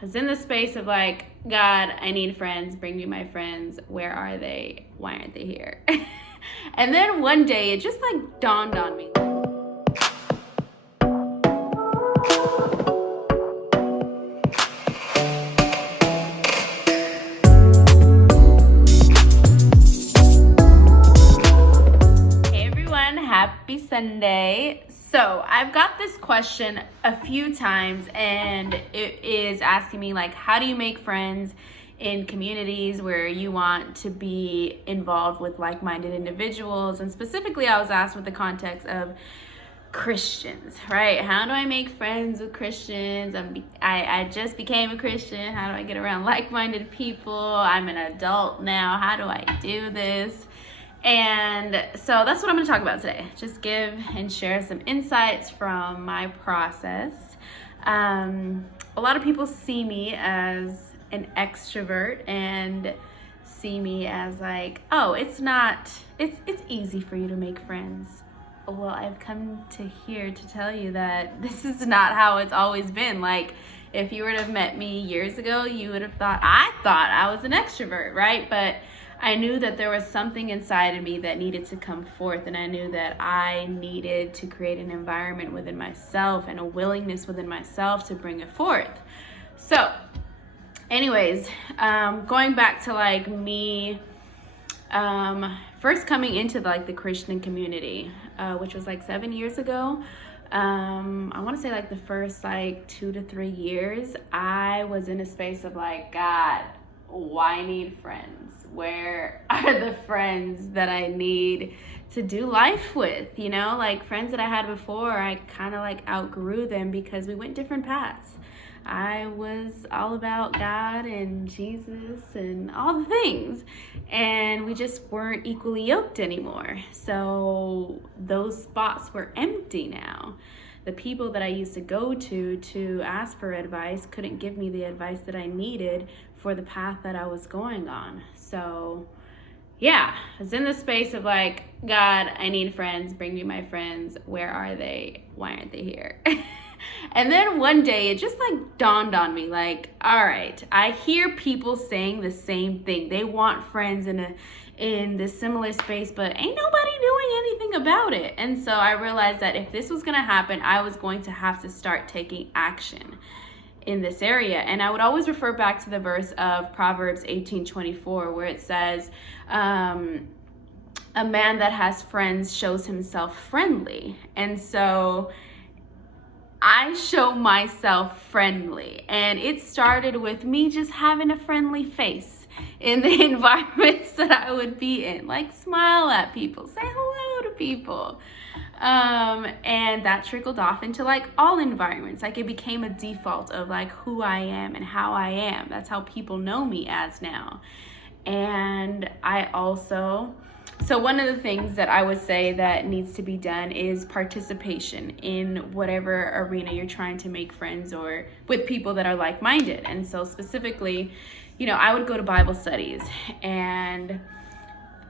was in the space of like, God, I need friends. Bring me my friends. Where are they? Why aren't they here? And then one day it just like dawned on me. Hey everyone, happy Sunday. So I've got this question a few times and it is asking me like, how do you make friends in communities where you want to be involved with like-minded individuals? And specifically I was asked with the context of Christians, right? How do I make friends with Christians? I just became a Christian. How do I get around like-minded people? I'm an adult now. How do I do this? And so that's what I'm going to talk about today. Just give and share some insights from my process. A lot of people see me as an extrovert and see me as like, oh, it's easy for you to make friends. Well, I've come to here to tell you that this is not how it's always been. Like, if you were to have met me years ago, you would have thought I was an extrovert, right? But I knew that there was something inside of me that needed to come forth, and I knew that I needed to create an environment within myself and a willingness within myself to bring it forth. So anyways, going back to like me first coming into like the Christian community, which was like 7 years ago. I want to say like the first like 2 to 3 years, I was in a space of like, God, why need friends? Where are the friends that I need to do life with? You know, like friends that I had before, I kind of like outgrew them because we went different paths. I was all about God and Jesus and all the things, and we just weren't equally yoked anymore. So those spots were empty now. The people that I used to go to ask for advice couldn't give me the advice that I needed for the path that I was going on. So yeah, I was in the space of like, God, I need friends. Bring me my friends. Where are they? Why aren't they here? And then one day it just like dawned on me, like, all right, I hear people saying the same thing. They want friends in this similar space, but ain't nobody doing anything about it. And so I realized that if this was going to happen, I was going to have to start taking action in this area. And I would always refer back to the verse of Proverbs 18:24, where it says, a man that has friends shows himself friendly. And so I show myself friendly, and it started with me just having a friendly face in the environments that I would be in, like smile at people, say hello to people. And that trickled off into like all environments. Like it became a default of like who I am and how I am. That's how people know me as now. And so one of the things that I would say that needs to be done is participation in whatever arena you're trying to make friends or with people that are like-minded. And so specifically, you know, I would go to Bible studies, and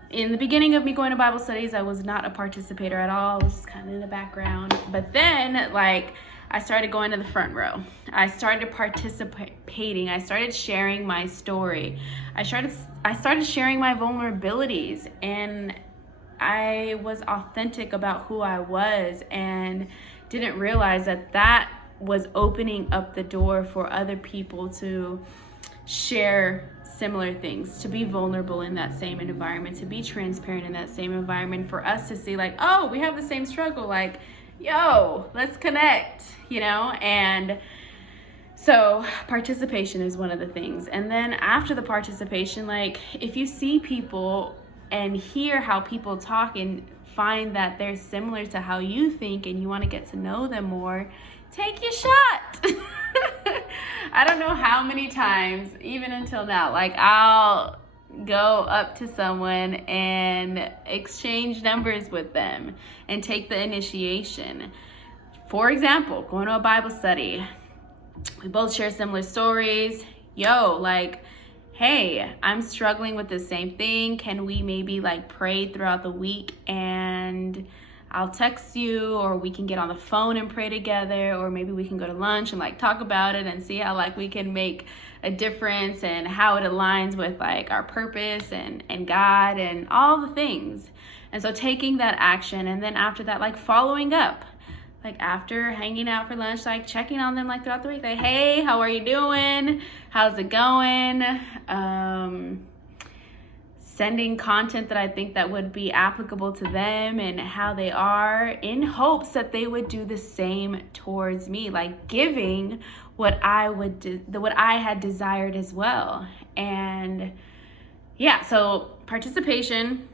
in the beginning of me going to Bible studies, I was not a participator at all. I was just kind of in the background. But then like I started going to the front row. I started participating. I started sharing my story. I started sharing my vulnerabilities, and I was authentic about who I was and didn't realize that was opening up the door for other people to share similar things, to be vulnerable in that same environment, to be transparent in that same environment, for us to see like, oh, we have the same struggle, like, yo, let's connect, you know? And so participation is one of the things. And then after the participation, like if you see people and hear how people talk and find that they're similar to how you think and you want to get to know them more, take your shot. I don't know how many times, even until now, like I'll go up to someone and exchange numbers with them and take the initiation. For example, going to a Bible study, we both share similar stories. Yo, like, hey, I'm struggling with the same thing. Can we maybe like pray throughout the week and I'll text you, or we can get on the phone and pray together, or maybe we can go to lunch and like talk about it and see how like we can make a difference and how it aligns with like our purpose and God and all the things. And so taking that action, and then after that, like following up, like after hanging out for lunch, like checking on them like throughout the week, like, hey, how are you doing? How's it going? Sending content that I think that would be applicable to them and how they are, in hopes that they would do the same towards me, like giving what I would do, what I had desired as well. And yeah, so participation,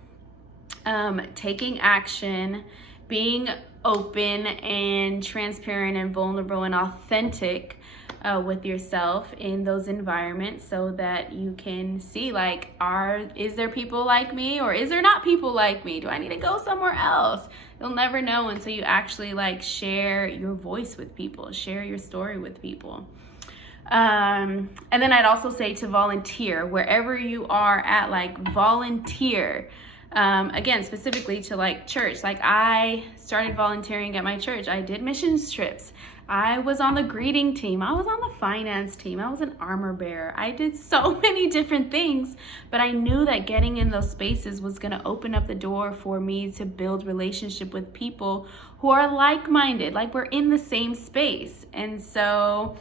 taking action, being open and transparent and vulnerable and authentic with yourself in those environments, so that you can see like, is there people like me, or is there not people like me? Do I need to go somewhere else? You'll never know until you actually like share your voice with people, share your story with people. And then I'd also say to volunteer wherever you are at, like volunteer. Again, specifically to like church. Like I started volunteering at my church. I did missions trips. I was on the greeting team. I was on the finance team. I was an armor bearer. I did so many different things, but I knew that getting in those spaces was going to open up the door for me to build relationship with people who are like-minded, like we're in the same space. And so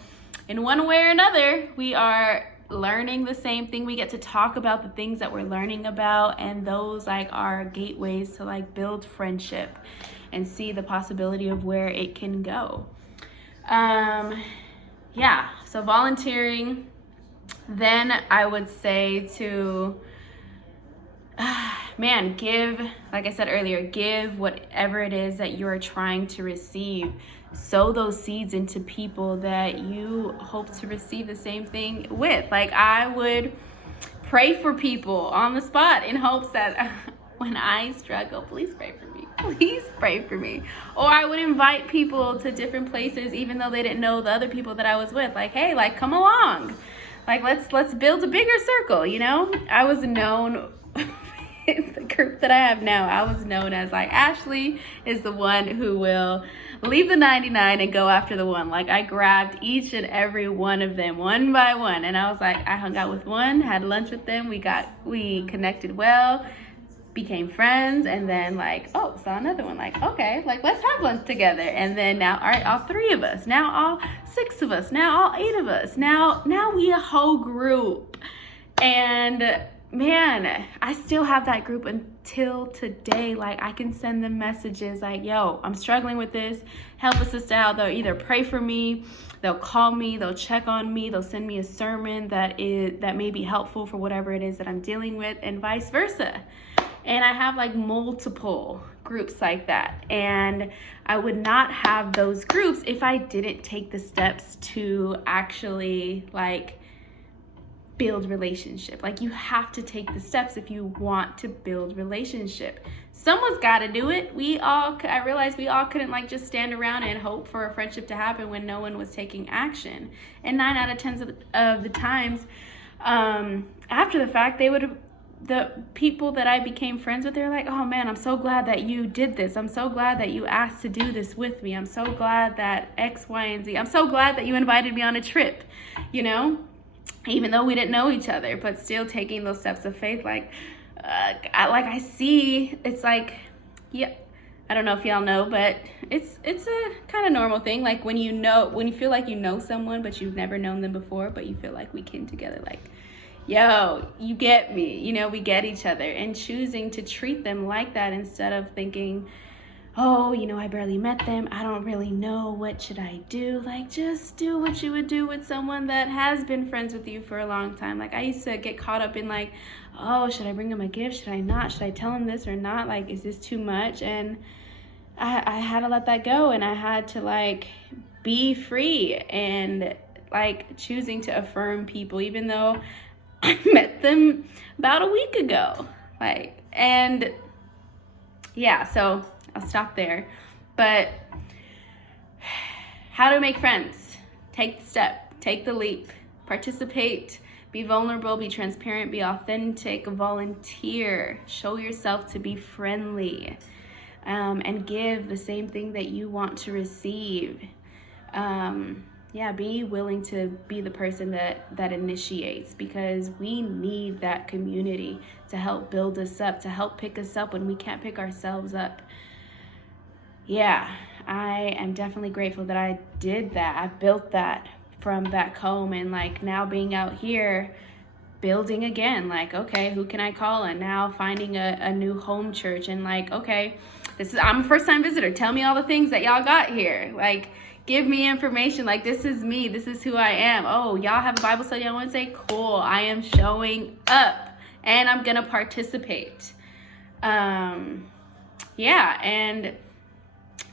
in one way or another, we are learning the same thing. We get to talk about the things that we're learning about, and those like are gateways to like build friendship and see the possibility of where it can go. Yeah, so volunteering. Then I would say to give, like I said earlier, give whatever it is that you're trying to receive. Sow those seeds into people that you hope to receive the same thing with. Like I would pray for people on the spot in hopes that when I struggle, please pray for me. Please pray for me. Or I would invite people to different places even though they didn't know the other people that I was with. Like, hey, like come along. Like let's build a bigger circle, you know? I was known in the group that I have now, I was known as like, Ashley is the one who will leave the 99 and go after the one. Like I grabbed each and every one of them one by one, and I was like, I hung out with one, had lunch with them, we connected well, became friends, and then like, oh, saw another one, like, okay, like let's have lunch together. And then now, all right, all 3 of us, now all 6 of us, now all 8 of us, now we a whole group. And man, I still have that group until today. Like I can send them messages like, yo, I'm struggling with this, help a sister out. They'll either pray for me, they'll call me, they'll check on me, they'll send me a sermon that may be helpful for whatever it is that I'm dealing with, and vice versa. And I have like multiple groups like that. And I would not have those groups if I didn't take the steps to actually like build relationship. Like you have to take the steps if you want to build relationship. Someone's got to do it. I realized we all couldn't like just stand around and hope for a friendship to happen when no one was taking action. And 9 out of 10 of the times, after the fact, the people that I became friends with, they're like, oh man, I'm so glad that you did this. I'm so glad that you asked to do this with me. I'm so glad that X, Y, and Z. I'm so glad that you invited me on a trip, you know? Even though we didn't know each other, but still taking those steps of faith. Like, I see, it's like, yeah, I don't know if y'all know, but it's a kind of normal thing. Like when you feel like you know someone, but you've never known them before, but you feel like we came together, like, yo, you get me, you know, we get each other. And choosing to treat them like that instead of thinking, oh, you know, I barely met them, I don't really know, what should I do? Like, just do what you would do with someone that has been friends with you for a long time. Like, I used to get caught up in like, oh, should I bring them a gift? Should I not? Should I tell them this or not? Like, is this too much? And I had to let that go, and I had to like be free and like choosing to affirm people, even though I met them about a week ago. Like, and yeah, so I'll stop there. But how to make friends? Take the step, take the leap, participate, be vulnerable, be transparent, be authentic, volunteer, show yourself to be friendly. and give the same thing that you want to receive. Be willing to be the person that initiates, because we need that community to help build us up, to help pick us up when we can't pick ourselves up. Yeah, I am definitely grateful that I did that. I built that from back home, and like now being out here, building again, like, okay, who can I call? And now finding a new home church, and like, okay, I'm a first time visitor. Tell me all the things that y'all got here. Like, give me information. Like, this is me. This is who I am. Oh, y'all have a Bible study on Wednesday? Cool. I am showing up and I'm going to participate. And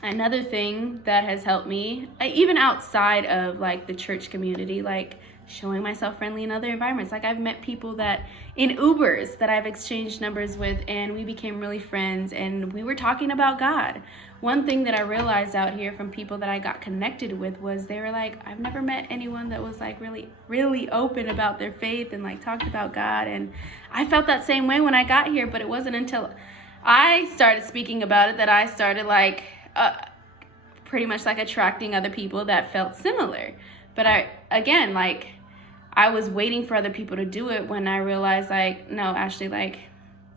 another thing that has helped me, even outside of like the church community, like showing myself friendly in other environments. Like, I've met people that in Ubers that I've exchanged numbers with, and we became really friends, and we were talking about God. One thing that I realized out here from people that I got connected with was they were like, I've never met anyone that was like really, really open about their faith and like talked about God. And I felt that same way when I got here, but it wasn't until I started speaking about it that I started like pretty much like attracting other people that felt similar. But I was waiting for other people to do it, when I realized like, no, actually, like,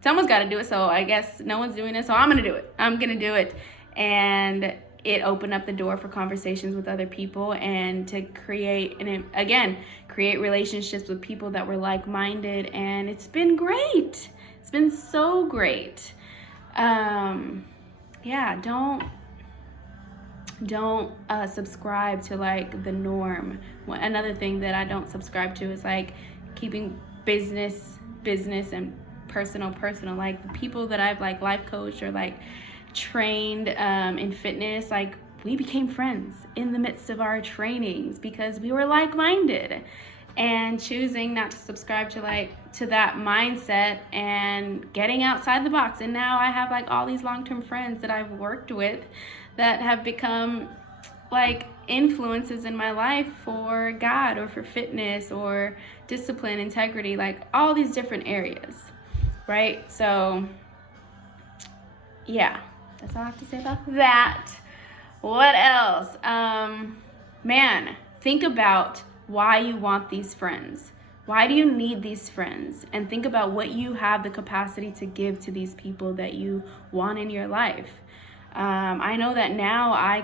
someone's got to do it. So I guess no one's doing it. So I'm going to do it. I'm going to do it. And it opened up the door for conversations with other people, and to create relationships with people that were like-minded. And it's been great. It's been so great. Don't subscribe to like the norm. Another thing that I don't subscribe to is like keeping business and personal. Like the people that I've like life coached or like trained in fitness, like we became friends in the midst of our trainings because we were like-minded. And choosing not to subscribe to that mindset and getting outside the box. And now I have like all these long-term friends that I've worked with that have become like influences in my life for God or for fitness or discipline, integrity, like all these different areas, right? So yeah, that's all I have to say about that. What else? Think about why you want these friends. Why do you need these friends? And think about what you have the capacity to give to these people that you want in your life. I know that now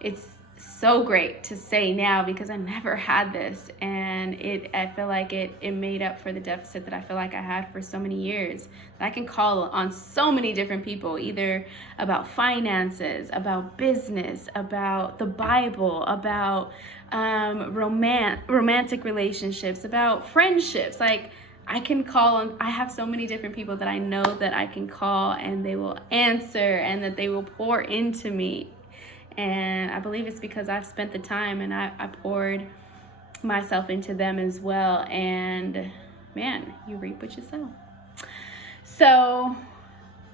it's so great to say now because I never had this, and I feel like it made up for the deficit that I feel like I had for so many years. I can call on so many different people, either about finances, about business, about the Bible, about romantic relationships, about friendships. Like, I have so many different people that I know that I can call, and they will answer, and that they will pour into me. And I believe it's because I've spent the time and I poured myself into them as well. And man, you reap what you sow. So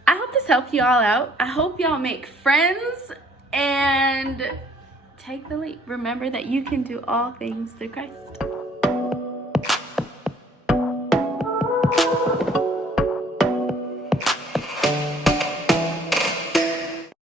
I hope this helped you all out. I hope y'all make friends and take the leap. Remember that you can do all things through Christ.